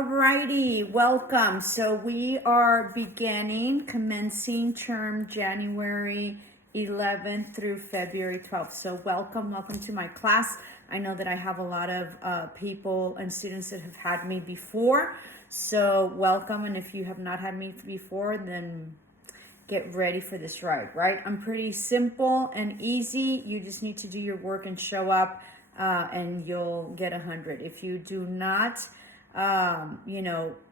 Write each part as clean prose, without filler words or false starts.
Alrighty, welcome. So we are commencing term January 11th through February 12th. So welcome to my class. I know that I have a lot of people and students that have had me before. So welcome, and if you have not had me before, then get ready for this ride, right? I'm pretty simple and easy. You just need to do your work and show up, and you'll get 100. If you do not,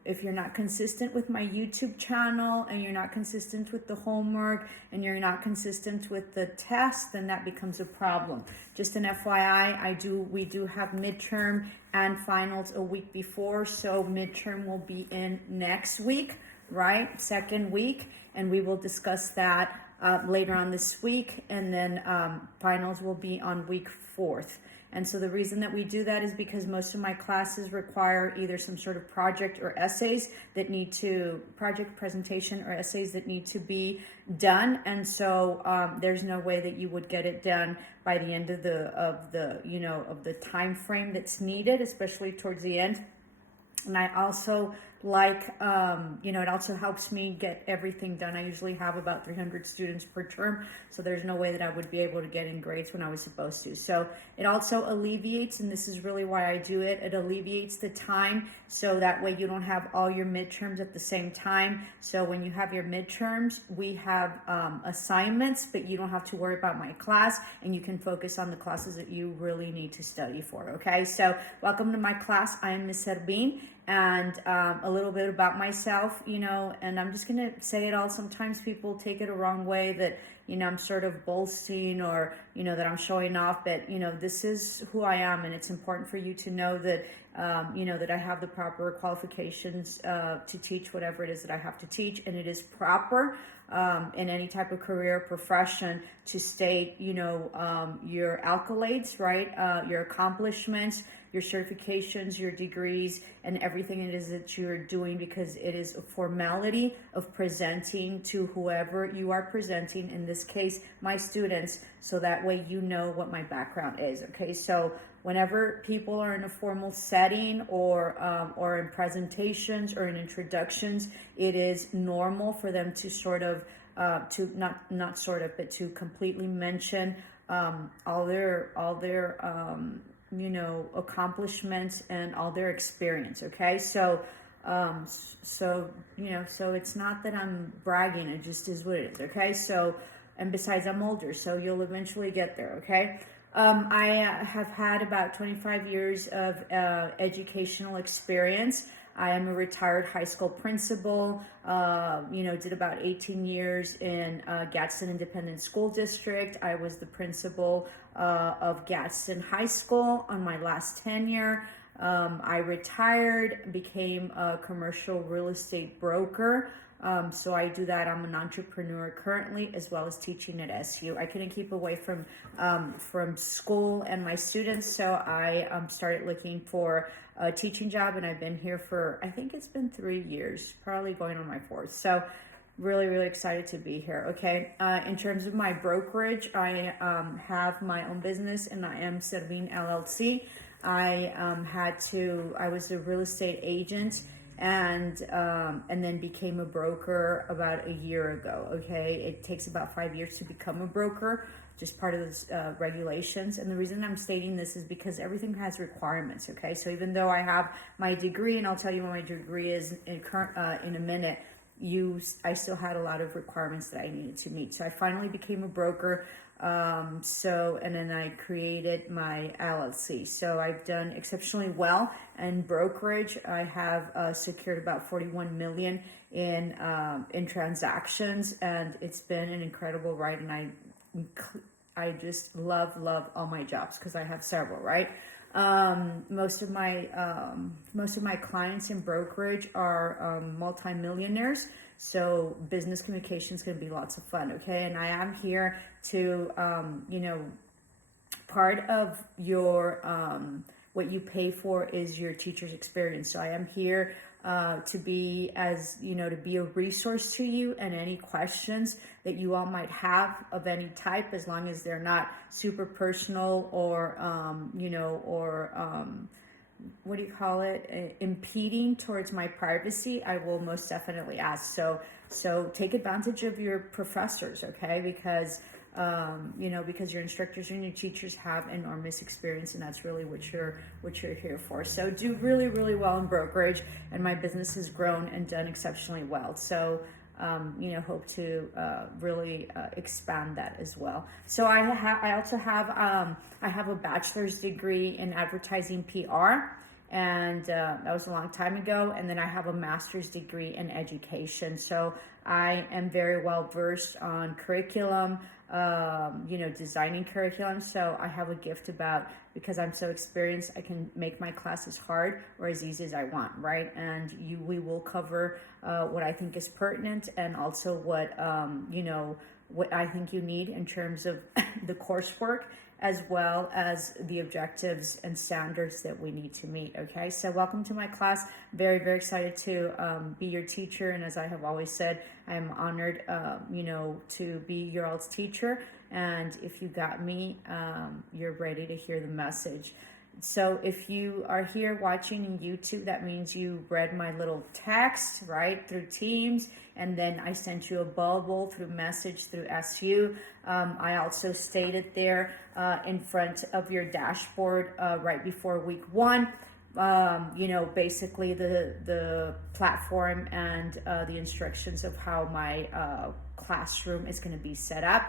if you're not consistent with my YouTube channel and you're not consistent with the homework and you're not consistent with the test, then that becomes a problem. Just an FYI, we do have midterm and finals a week before, so midterm will be in next week, right? Second week, and we will discuss that later on this week, and then finals will be on week 4th. And so the reason that we do that is because most of my classes require either some sort of project or essays that need to, project presentation or essays that need to be done. And so there's no way that you would get it done by the end of the time frame that's needed, especially towards the end. And I also like, it also helps me get everything done. I usually have about 300 students per term, so there's no way that I would be able to get in grades when I was supposed to. So it also alleviates, and this is really why I do it, it alleviates the time, so that way you don't have all your midterms at the same time. So when you have your midterms, we have assignments, but you don't have to worry about my class, and you can focus on the classes that you really need to study for, okay? So welcome to my class. I am Miss Servín. And a little bit about myself, and I'm just going to say it all. Sometimes people take it a wrong way that, I'm sort of boasting or, that I'm showing off. But, this is who I am. And it's important for you to know that, that I have the proper qualifications to teach whatever it is that I have to teach. And it is proper in any type of career or profession to state, your accolades, right? Your accomplishments, your certifications, your degrees, and everything it is that you're doing, because it is a formality of presenting to whoever you are presenting, in this case, my students, so that way you know what my background is, okay? So whenever people are in a formal setting or in presentations or in introductions, it is normal for them to sort of, but to completely mention all their accomplishments and all their experience, okay? So it's not that I'm bragging, it just is what it is, okay? So, and besides, I'm older, so you'll eventually get there, okay? I have had about 25 years of educational experience. I am a retired high school principal, did about 18 years in Gadsden Independent School District. I was the principal of Gadsden High School on my last tenure. I retired, became a commercial real estate broker. So I do that. I'm an entrepreneur currently, as well as teaching at SU. I couldn't keep away from school and my students, so I started looking for a teaching job, and I've been here for, I think it's been 3 years, probably going on my 4th. So really, really excited to be here, okay? In terms of my brokerage, I have my own business, and I am Servín LLC. I was a real estate agent, and then became a broker about a year ago, okay? It takes about 5 years to become a broker, just part of the regulations. And the reason I'm stating this is because everything has requirements, okay? So even though I have my degree, and I'll tell you what my degree is in a minute, I still had a lot of requirements that I needed to meet. So I finally became a broker. And then I created my LLC. So I've done exceptionally well in brokerage. I have secured about 41 million in transactions, and it's been an incredible ride. And I just love all my jobs, because I have several, right? Most of my clients in brokerage are multimillionaires. So business communication is going to be lots of fun, okay? And I am here to, part of your, what you pay for is your teacher's experience. So I am here to be a resource to you, and any questions that you all might have of any type, as long as they're not super personal or what do you call it, impeding towards my privacy, I will most definitely ask. So take advantage of your professors, okay? Because because your instructors and your teachers have enormous experience, and that's really what you're here for. So do really, really well in brokerage, and my business has grown and done exceptionally well. So hope to really expand that as well. So I also have I have a bachelor's degree in advertising PR, and that was a long time ago. And then I have a master's degree in education. So I am very well versed on curriculum, designing curriculum. So I have a gift about, because I'm so experienced, I can make my classes hard or as easy as I want, right? And we will cover what I think is pertinent, and also what what I think you need in terms of the coursework, as well as the objectives and standards that we need to meet. Okay, so welcome to my class. Very, very excited to be your teacher, and as I have always said, I am honored to be your all's teacher. And if you got me, you're ready to hear the message. So if you are here watching in YouTube, that means you read my little text, right, through Teams, and then I sent you a bubble through message through SU. I also stated there in front of your dashboard right before week 1, basically the platform and the instructions of how my classroom is going to be set up.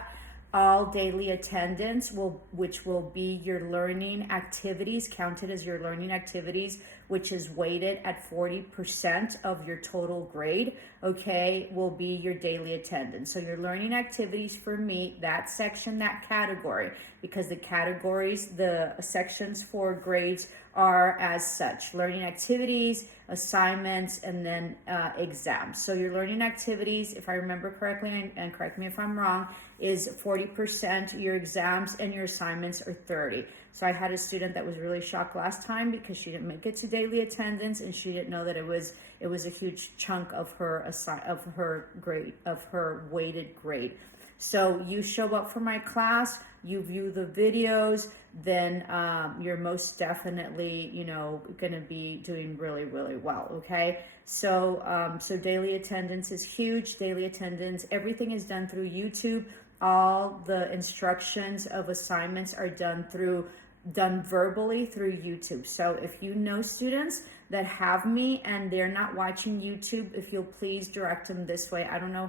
All daily attendance, which will be your learning activities, counted as your learning activities, which is weighted at 40% of your total grade, okay, will be your daily attendance. So your learning activities for me, that section, that category, because the categories, the sections for grades are as such: learning activities, assignments, and then exams. So your learning activities, if I remember correctly, and correct me if I'm wrong, is 40%, your exams and your assignments are 30%. So I had a student that was really shocked last time because she didn't make it to daily attendance, and she didn't know that it was a huge chunk of her grade, of her weighted grade. So you show up for my class, you view the videos, then you're most definitely, going to be doing really, really well, okay? So daily attendance is huge. Daily attendance, everything is done through YouTube. All the instructions of assignments are done verbally through YouTube. So if you know students that have me and they're not watching YouTube, if you'll please direct them this way. I don't know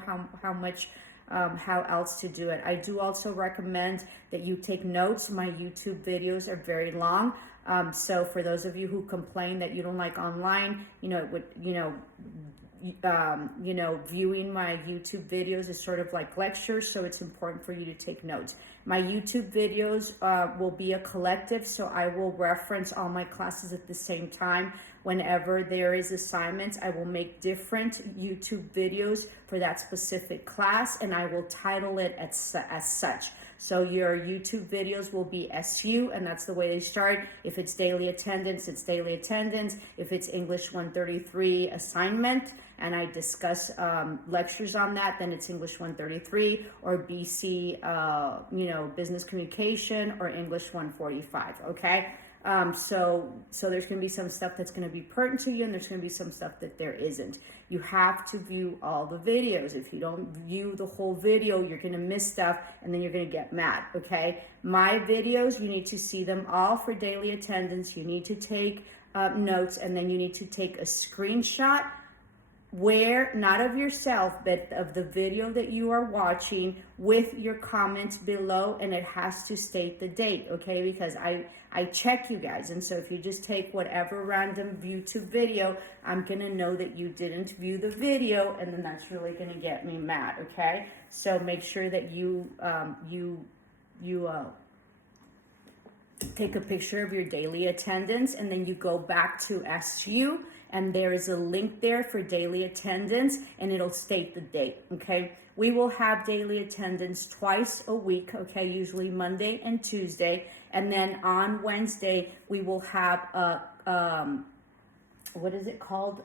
how else to do it. I do also recommend that you take notes. My YouTube videos are very long. So for those of you who complain that you don't like online, viewing my YouTube videos is sort of like lectures, so it's important for you to take notes. My YouTube videos will be a collective, so I will reference all my classes at the same time. Whenever there is assignments, I will make different YouTube videos for that specific class, and I will title it as such. So your YouTube videos will be SU, and that's the way they start. If it's daily attendance, it's daily attendance. If it's English 133 assignment, and I discuss lectures on that, then it's English 133, or BC, business communication, or English 145, okay? So there's going to be some stuff that's going to be pertinent to you, and there's going to be some stuff that there isn't. You have to view all the videos. If you don't view the whole video, you're going to miss stuff, and then you're going to get mad, okay? My videos, you need to see them all for daily attendance. You need to take notes, and then you need to take a screenshot not of yourself, but of the video that you are watching, with your comments below, and it has to state the date, okay? Because I check you guys, and so if you just take whatever random YouTube video, I'm gonna know that you didn't view the video, and then that's really gonna get me mad, okay? So make sure that you take a picture of your daily attendance, and then you go back to SU, and there is a link there for daily attendance, and it'll state the date, okay? We will have daily attendance twice a week, okay? Usually Monday and Tuesday, and then on Wednesday, we will have a, what is it called?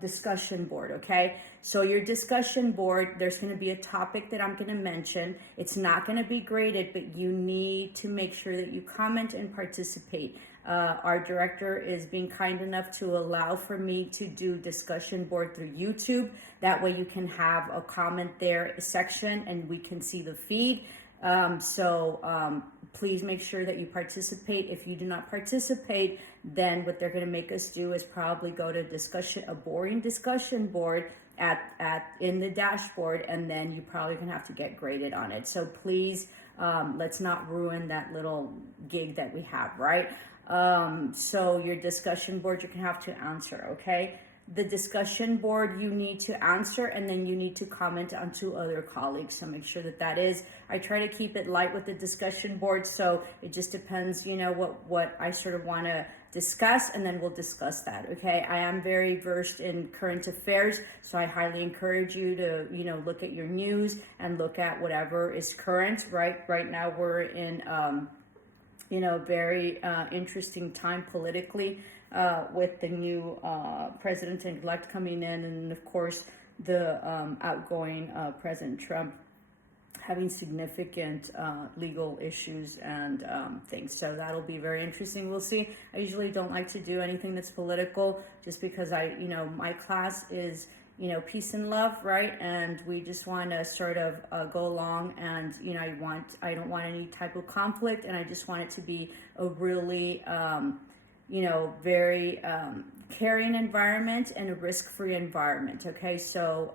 Discussion board, okay? So your discussion board, there's going to be a topic that I'm going to mention. It's not going to be graded, but you need to make sure that you comment and participate. Our director is being kind enough to allow for me to do discussion board through YouTube. That way you can have a comment there section and we can see the feed. Please make sure that you participate. If you do not participate, then what they're going to make us do is probably go to a boring discussion board in the dashboard, and then you probably gonna have to get graded on it. So please, let's not ruin that little gig that we have, right? So your discussion board, you're gonna have to answer, okay? The discussion board you need to answer, and then you need to comment on 2 other colleagues. So make sure that is. I try to keep it light with the discussion board, so it just depends, what I sort of want to discuss, and then we'll discuss that, okay? I am very versed in current affairs, so I highly encourage you to, look at your news and look at whatever is current, right? Right now we're in, very interesting time politically. With the new president-elect coming in, and of course the outgoing President Trump having significant legal issues and things. So that'll be very interesting. We'll see. I usually don't like to do anything that's political just because my class is, peace and love, right? And we just want to sort of go along, and, I don't want any type of conflict, and I just want it to be a really, very caring environment and a risk-free environment. Okay, so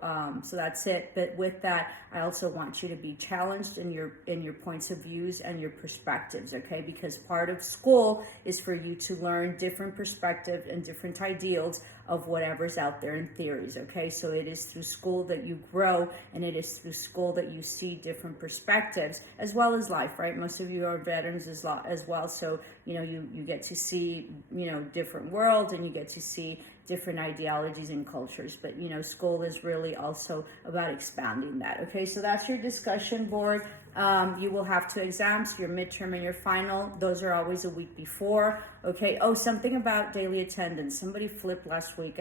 that's it. But with that, I also want you to be challenged in your points of views and your perspectives. Okay, because part of school is for you to learn different perspectives and different ideals of whatever's out there in theories. Okay, so it is through school that you grow, and it is through school that you see different perspectives as well as life. Right, most of you are veterans as well, so you get to see different worlds, and you get to see different ideologies and cultures. But school is really also about expanding that. Okay, so that's your discussion board. You will have 2 exams, your midterm and your final. Those are always a week before. Okay. Oh, something about daily attendance. Somebody flipped last week.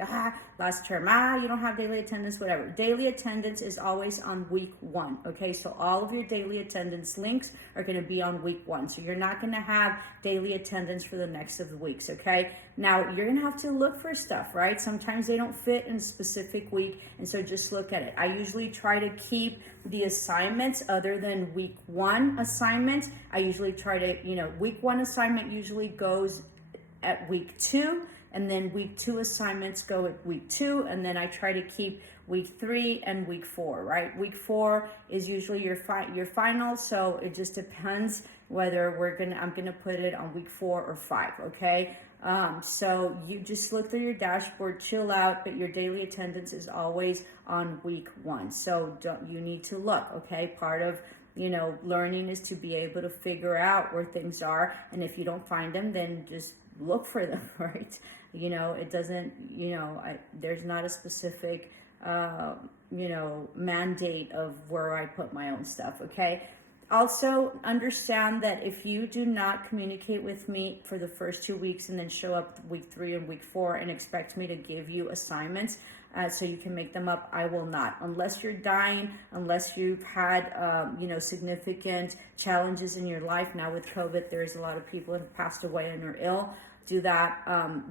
Last term. You don't have daily attendance, whatever. Daily attendance is always on week 1. Okay. So all of your daily attendance links are going to be on week 1. So you're not going to have daily attendance for the next of the weeks. Okay. Now you're going to have to look for stuff, right? Sometimes they don't fit in a specific week. And so just look at it. I usually try to keep the assignments other than week 1 assignment. I usually try to, week 1 assignment usually goes at week 2, and then week 2 assignments go at week 2, and then I try to keep week 3 and week 4, right? Week 4 is usually your final, so it just depends whether I'm gonna put it on week 4 or 5, okay? So you just look through your dashboard, chill out, but your daily attendance is always on week 1. So you need to look, okay? Part of, learning is to be able to figure out where things are. And if you don't find them, then just look for them, right? It doesn't, there's not a specific, mandate of where I put my own stuff, okay? Also, understand that if you do not communicate with me for the first 2 weeks and then show up week 3 and week 4 and expect me to give you assignments so you can make them up, I will not. Unless you're dying, unless you've had, significant challenges in your life. Now with COVID, there's a lot of people that have passed away and are ill. Do that.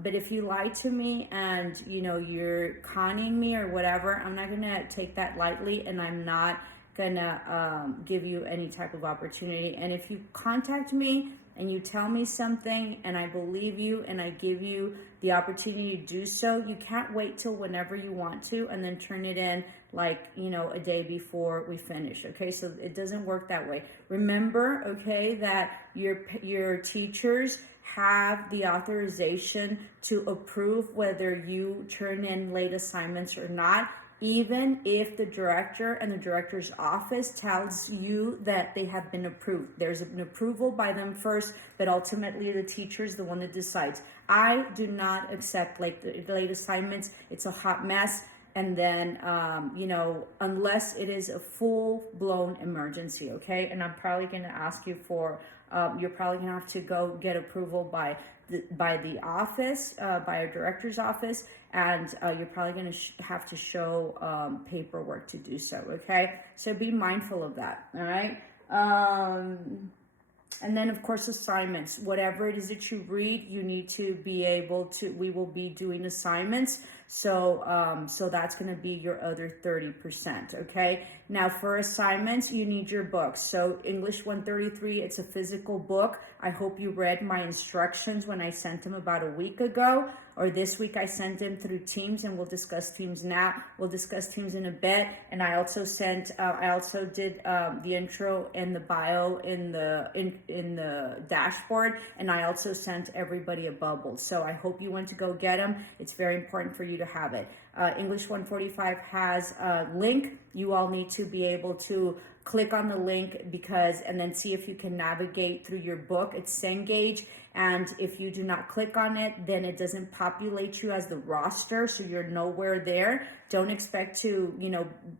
But if you lie to me and, you're conning me or whatever, I'm not going to take that lightly, and I'm not gonna give you any type of opportunity. And if you contact me and you tell me something and I believe you and I give you the opportunity to do so, you can't wait till whenever you want to and then turn it in a day before we finish. Okay, so it doesn't work that way. Remember, okay, that your teachers have the authorization to approve whether you turn in late assignments or not, even if the director and the director's office tells you that they have been approved. There's an approval by them first, but ultimately the teacher is the one that decides. I do not accept late assignments. It's a hot mess. And then, unless it is a full-blown emergency, okay? And I'm probably going to ask you you're probably going to have to go get approval by the office, by a director's office, and you're probably going to have to show paperwork to do so, okay? So be mindful of that, all right? And then, of course, assignments. Whatever it is that you read, you need to be able to, we will be doing assignments. So that's going to be your other 30%, okay? Now, for assignments, you need your books. So English 133, it's a physical book. I hope you read my instructions when I sent them about a week ago, or this week I sent them through Teams, and we'll discuss Teams now. We'll discuss Teams in a bit. And I also sent, I also did the intro and the bio in the dashboard, and I also sent everybody a bubble. So I hope you went to go get them. It's very important for you to have it. English 145 has a link. You all need to be able to click on the link and then see if you can navigate through your book. It's Cengage. And if you do not click on it, then it doesn't populate you as the roster, so you're nowhere there. Don't expect to,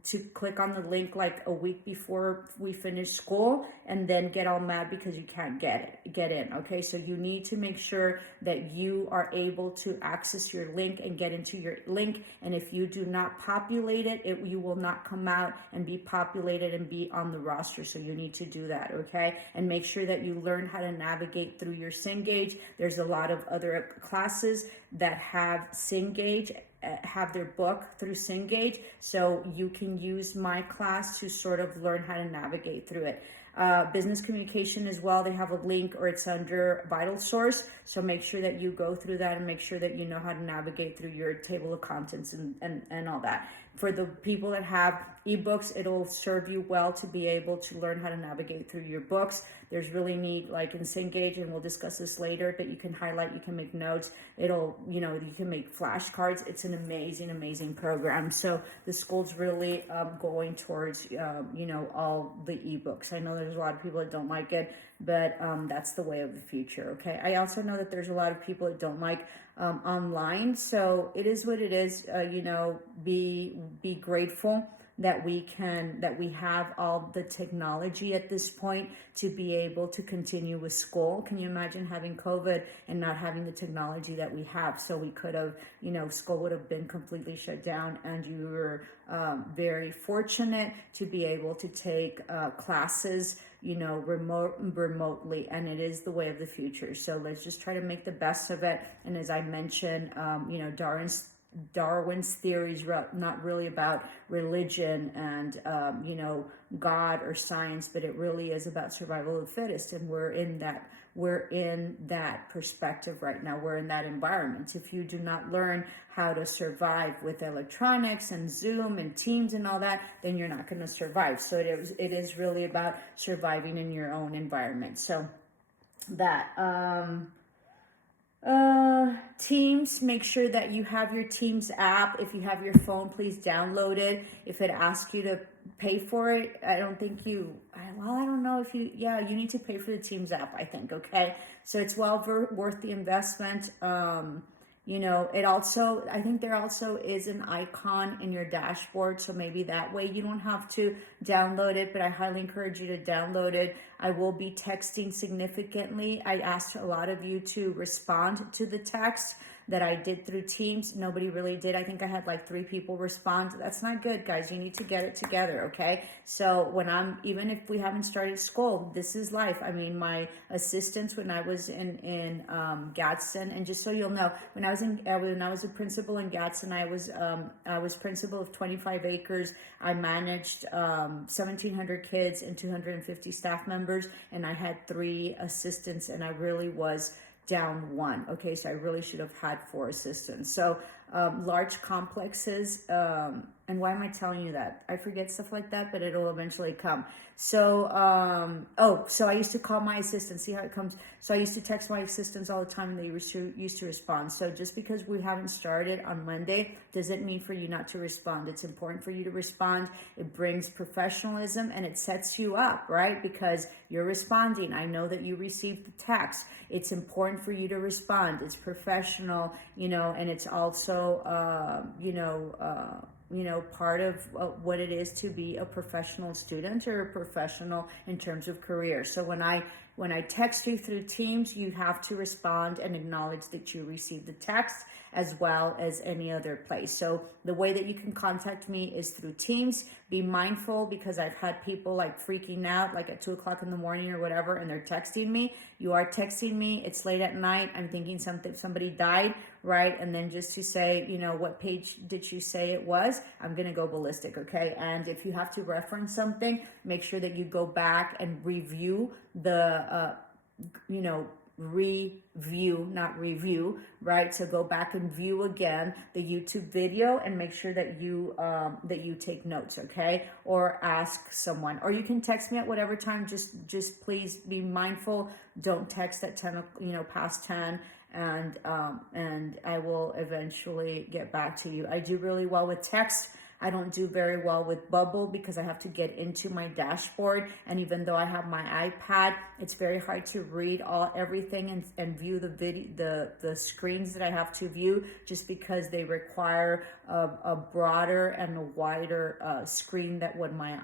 to click on the link like a week before we finish school and then get all mad because you can't get in, okay? So you need to make sure that you are able to access your link and get into your link. And if you do not populate it, you will not come out and be populated and be on the roster. So you need to do that, okay? And make sure that you learn how to navigate through your Cengage. There's a lot of other classes that have Cengage, have their book through Cengage, so you can use my class to sort of learn how to navigate through it. Business communication as well, they have a link, or it's under Vital Source, so make sure that you go through that and make sure that you know how to navigate through your table of contents and all that. For the people that have ebooks, it'll serve you well to be able to learn how to navigate through your books. There's really neat, like in Cengage, and we'll discuss this later, that you can highlight, you can make notes. It'll, you can make flashcards. It's an amazing program. So the school's really going towards, all the ebooks. I know there's a lot of people that don't like it, but that's the way of the future, okay? I also know that there's a lot of people that don't like online, so it is what it is. Be grateful that we have all the technology at this point to be able to continue with school. Can you imagine having COVID and not having the technology that we have? So we could have, school would have been completely shut down, and you were very fortunate to be able to take classes, remotely, and it is the way of the future. So let's just try to make the best of it. And as I mentioned, Darwin's theory is not really about religion and, God or science, but it really is about survival of the fittest. And we're in that perspective right now. We're in that environment. If you do not learn how to survive with electronics and Zoom and Teams and all that, then you're not going to survive. So it is really about surviving in your own environment. So that, Teams, make sure that you have your Teams app. If you have your phone, please download it. If it asks you to pay for it, I don't know if you need to pay for the Teams app, I think, okay? So it's well worth the investment. I think there also is an icon in your dashboard, so maybe that way you don't have to download it, but I highly encourage you to download it. I will be texting significantly. I asked a lot of you to respond to the text that I did through Teams. Nobody really did. I think I had like 3 people respond. That's not good, guys. You need to get it together, okay? So even if we haven't started school, this is life. I mean, my assistants when I was in Gadsden, and just so you'll know, when I was a principal in Gadsden, I was principal of 25 acres. I managed 1,700 kids and 250 staff members, and I had 3 assistants, and I really was down 1. Okay, so I really should have had 4 assistants. So large complexes, and why am I telling you that? I forget stuff like that, but it'll eventually come. So, so I used to call my assistants, see how it comes. So I used to text my assistants all the time, and they used to respond. So just because we haven't started on Monday doesn't mean for you not to respond. It's important for you to respond. It brings professionalism, and it sets you up, right? Because you're responding. I know that you received the text. It's important for you to respond. It's professional, and it's also, part of what it is to be a professional student or a professional in terms of career. So when When I text you through Teams, you have to respond and acknowledge that you received the text, as well as any other place. So the way that you can contact me is through Teams. Be mindful, because I've had people like freaking out like at 2 o'clock in the morning or whatever, and they're texting me. You are texting me, it's late at night, I'm thinking somebody died, right? And then just to say, you know, what page did you say it was? I'm gonna go ballistic, okay? And if you have to reference something, make sure that you go back and review the not review, right? So go back and view again the YouTube video and make sure that you take notes, okay? Or ask someone, or you can text me at whatever time. Just please be mindful. Don't text at 10, past 10, and I will eventually get back to you. I do really well with text. I don't do very well with Bubble because I have to get into my dashboard, and even though I have my iPad, it's very hard to read everything and view the video, the screens that I have to view, just because they require a broader and a wider screen than what my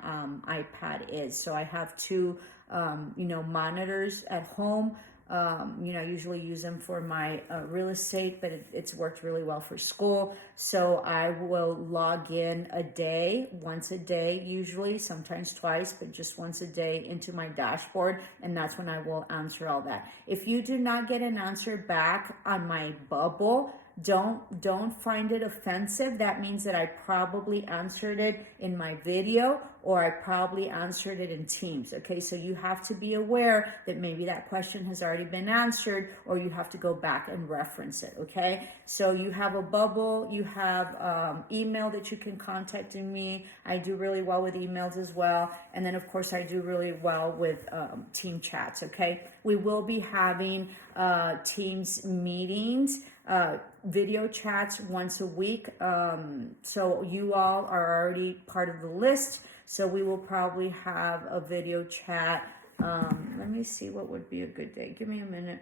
iPad is. So I have two monitors at home. I usually use them for my real estate, but it's worked really well for school. So I will log in once a day, usually, sometimes twice, but just once a day into my dashboard. And that's when I will answer all that. If you do not get an answer back on my Bubble, don't find it offensive. That means that I probably answered it in my video, or I probably answered it in Teams. Okay, so you have to be aware that maybe that question has already been answered, or you have to go back and reference it. Okay, so you have a Bubble, you have email that you can contact me. I do really well with emails as well, and then of course I do really well with team chats. Okay, we will be having Teams meetings, video chats once a week. So you all are already part of the list. So we will probably have a video chat. Let me see what would be a good day. Give me a minute.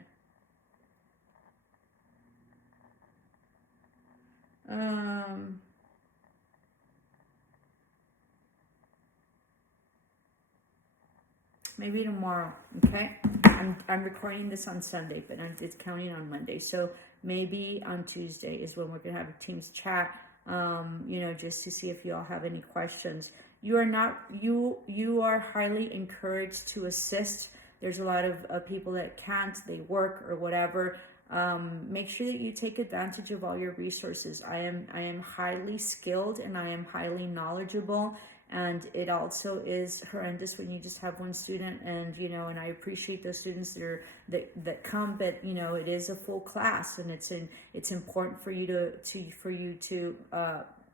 Maybe tomorrow. Okay. I'm recording this on Sunday, but it's counting on Monday. So maybe on Tuesday is when we're gonna have a Teams chat. Just to see if you all have any questions. You are highly encouraged to assist. There's a lot of people that can't, they work or whatever. Make sure that you take advantage of all your resources. I am highly skilled and I am highly knowledgeable. And it also is horrendous when you just have one student, and and I appreciate those students that come, but it is a full class, and it's important for you to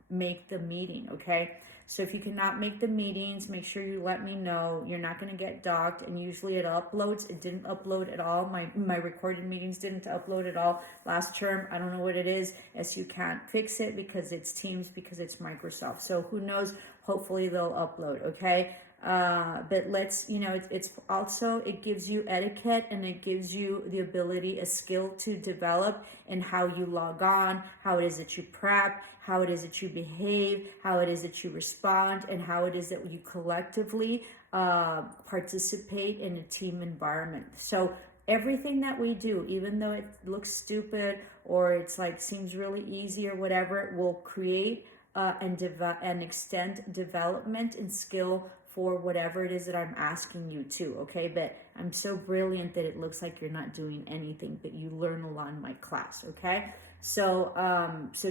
make the meeting. Okay, so if you cannot make the meetings, make sure you let me know. You're not going to get docked, and usually it uploads. It didn't upload at all. My recorded meetings didn't upload at all last term. I don't know what it is. You can't fix it because it's Teams, because it's Microsoft. So who knows? Hopefully they'll upload. Okay. But let's, it's also, it gives you etiquette, and it gives you the ability, a skill to develop in how you log on, how it is that you prep, how it is that you behave, how it is that you respond, and how it is that you collectively participate in a team environment. So everything that we do, even though it looks stupid or it's like seems really easy or whatever, will create and extend development and skill for whatever it is that I'm asking you to. Okay, but I'm so brilliant that it looks like you're not doing anything, but you learn a lot in my class. Okay, so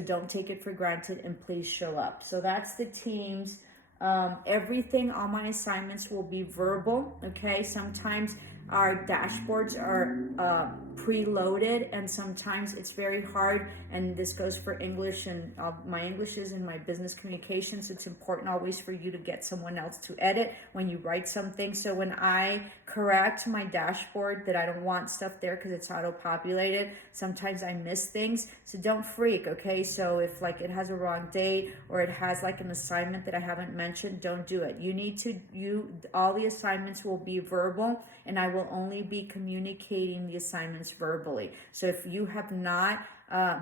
don't take it for granted, and please show up. So that's the Teams. Everything, all my assignments will be verbal. Okay, sometimes our dashboards are preloaded, and sometimes it's very hard, and this goes for English, and my English is in my business communications. It's important always for you to get someone else to edit when you write something. So when I correct my dashboard that I don't want stuff there because it's auto-populated, sometimes I miss things. So don't freak. Okay, so if like it has a wrong date, or it has like an assignment that I haven't mentioned, don't do it. All the assignments will be verbal, and I will only be communicating the assignments verbally. So if you have not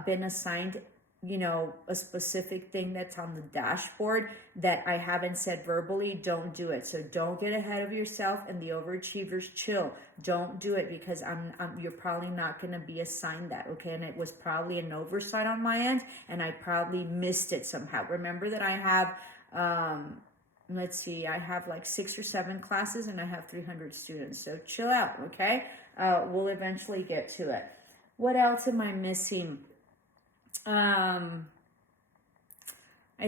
been assigned a specific thing that's on the dashboard that I haven't said verbally, don't do it. So don't get ahead of yourself, and the overachievers, chill. Don't do it, because you're probably not going to be assigned that, okay? And it was probably an oversight on my end, and I probably missed it somehow. Remember that I have, let's see, I have like 6 or 7 classes, and I have 300 students. So chill out, okay? We'll eventually get to it. What else am I missing? I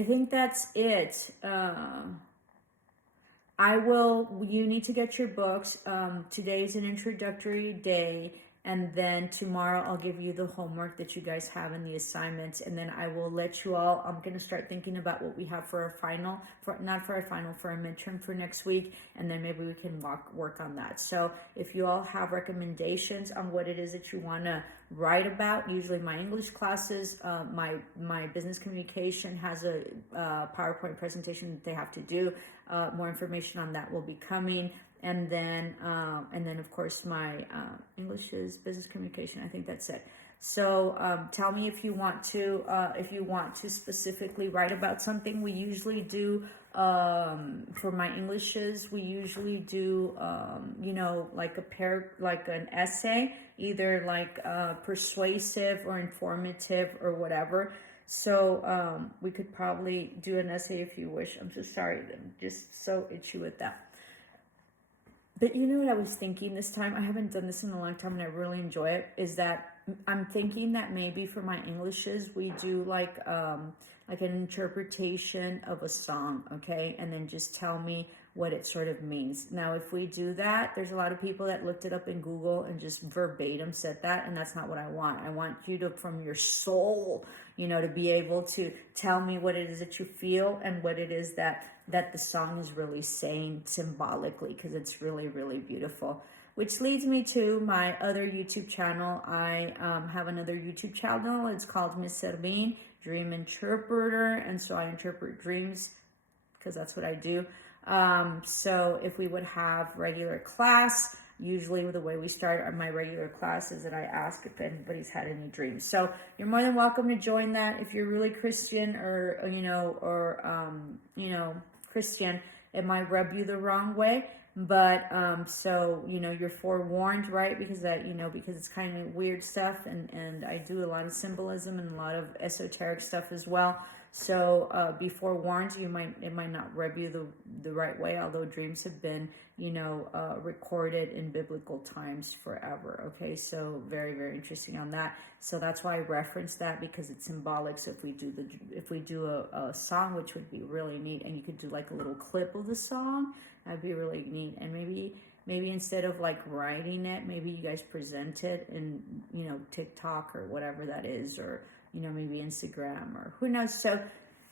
think that's it. You need to get your books. Today is an introductory day, and then tomorrow I'll give you the homework that you guys have and the assignments, and then I will let you all, I'm going to start thinking about what we have for our final, for a midterm for next week, and then maybe we can work on that. So if you all have recommendations on what it is that you want to write about, usually my English classes, my business communication has a PowerPoint presentation that they have to do. More information on that will be coming. And then of course my English is business communication. I think that's it. So tell me if you want to specifically write about something. We usually do for my Englishes. We usually do like an essay, either like persuasive or informative or whatever. So we could probably do an essay if you wish. I'm so sorry. I'm just so itchy with that. But you know what I was thinking this time? I haven't done this in a long time, and I really enjoy it. Is that I'm thinking that maybe for my Englishes we do like an interpretation of a song, okay? And then just tell me what it sort of means. Now, if we do that, there's a lot of people that looked it up in Google and just verbatim said that, and that's not what I want. I want you to, from your soul, to be able to tell me what it is that you feel and what it is that the song is really saying symbolically, because it's really, really beautiful. Which leads me to my other YouTube channel. I have another YouTube channel. It's called Miss Servin, Dream Interpreter, and so I interpret dreams because that's what I do. So if we would have regular class, usually the way we start my regular class is that I ask if anybody's had any dreams. So you're more than welcome to join that. If you're really Christian or Christian, it might rub you the wrong way. But so you're forewarned, right? Because because it's kind of weird stuff, and I do a lot of symbolism and a lot of esoteric stuff as well. So be forewarned. It might not rub you the right way, although dreams have been recorded in biblical times forever. Okay, so very, very interesting on that. So that's why I reference that, because it's symbolic. So if we do a song, which would be really neat, and you could do like a little clip of the song, that'd be really neat. And maybe instead of like writing it, maybe you guys present it in TikTok or whatever that is, or maybe Instagram, or who knows. So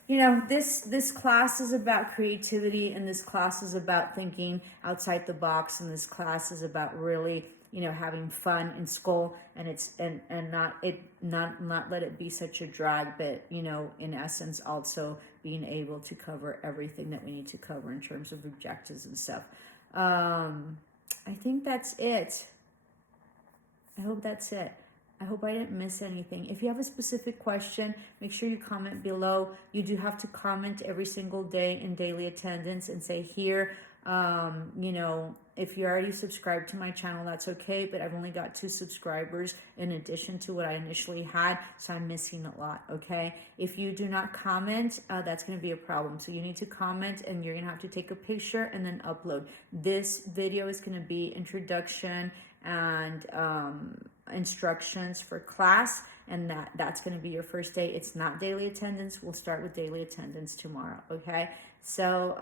this class is about creativity, and this class is about thinking outside the box, and this class is about really having fun in school, and not let it be such a drag, but in essence also being able to cover everything that we need to cover in terms of objectives and stuff. I think that's it. I hope that's it. I hope I didn't miss anything. If you have a specific question, make sure you comment below. You do have to comment every single day in daily attendance and say here, if you already subscribed to my channel, that's okay, but I've only got 2 subscribers in addition to what I initially had, so I'm missing a lot, okay? If you do not comment, that's going to be a problem. So you need to comment, and you're going to have to take a picture and then upload. This video is going to be introduction and instructions for class, and that's going to be your first day. It's not daily attendance. We'll start with daily attendance tomorrow, okay? So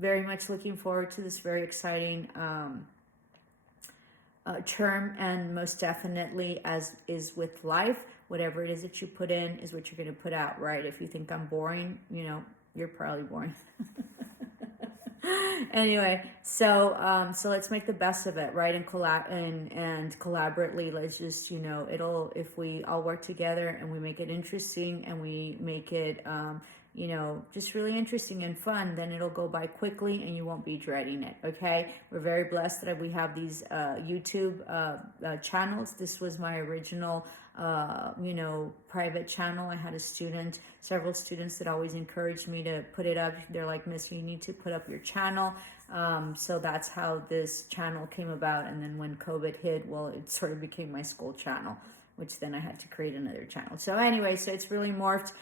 very much looking forward to this very exciting term, and most definitely, as is with life, whatever it is that you put in is what you're going to put out, right? If you think I'm boring, you're probably boring. Anyway, so let's make the best of it, right? And collaboratively, let's just if we all work together and we make it interesting, and we make it just really interesting and fun, then it'll go by quickly and you won't be dreading it, okay? We're very blessed that we have these YouTube channels. This was my original you know, private channel. I had several students that always encouraged me to put it up. They're like, Miss, you need to put up your channel. So that's how this channel came about. And then when COVID hit, well, it sort of became my school channel, which then I had to create another channel. So anyway, so it's really morphed.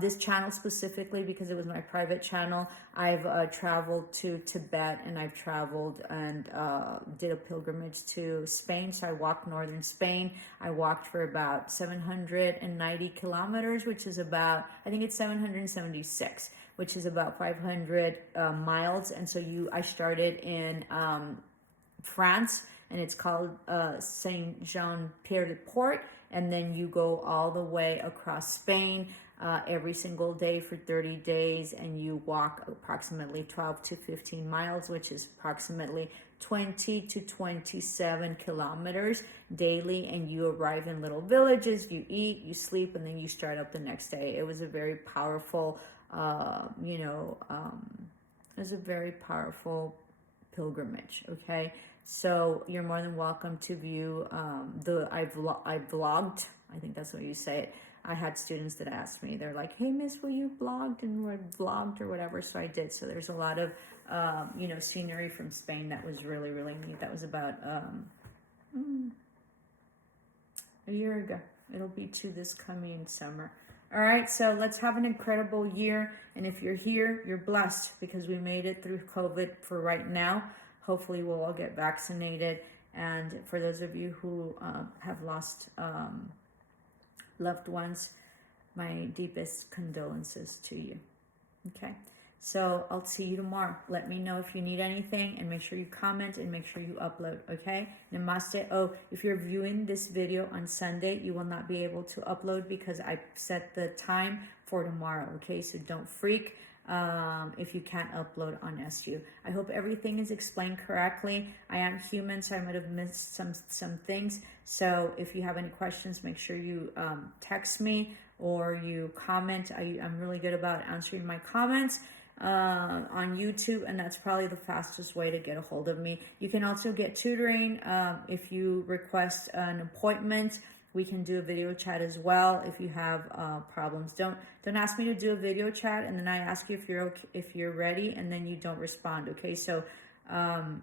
This channel specifically, because it was my private channel, I've traveled to Tibet, and I've traveled and did a pilgrimage to Spain. So I walked northern Spain. I walked for about 790 kilometers, which is about, I think it's 776, which is about 500 miles. And so I started in France, and it's called Saint Jean Pierre de Port, and then you go all the way across Spain every single day for 30 days, and you walk approximately 12 to 15 miles, which is approximately 20 to 27 kilometers daily, and you arrive in little villages, you eat, you sleep, and then you start up the next day. It was a very powerful, it was a very powerful pilgrimage, okay? So you're more than welcome to view I vlogged, I think that's what you say it. I had students that asked me, they're like, hey Miss, will you vlogged? And I vlogged or whatever, so I did. So there's a lot of scenery from Spain that was really, really neat. That was about a year ago. It'll be to this coming summer. All right, so let's have an incredible year. And if you're here, you're blessed, because we made it through COVID for right now. Hopefully we'll all get vaccinated. And for those of you who have lost loved ones, my deepest condolences to you. Okay, so I'll see you tomorrow. Let me know if you need anything, and make sure you comment and make sure you upload, okay? Namaste. Oh, if you're viewing this video on Sunday, you will not be able to upload because I set the time for tomorrow, okay? So don't freak if you can't upload on SU. I hope everything is explained correctly. I am human, so I might have missed some things. So if you have any questions, make sure you text me or you comment. I'm really good about answering my comments on YouTube, and that's probably the fastest way to get a hold of me. You can also get tutoring if you request an appointment. We can do a video chat as well if you have problems. Don't ask me to do a video chat and then I ask you if you're ready and then you don't respond. Okay, so I'm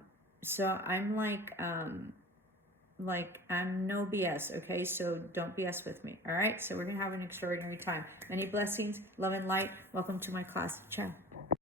I'm no BS. Okay, so don't BS with me. All right, so we're gonna have an extraordinary time. Many blessings, love and light. Welcome to my class. Ciao.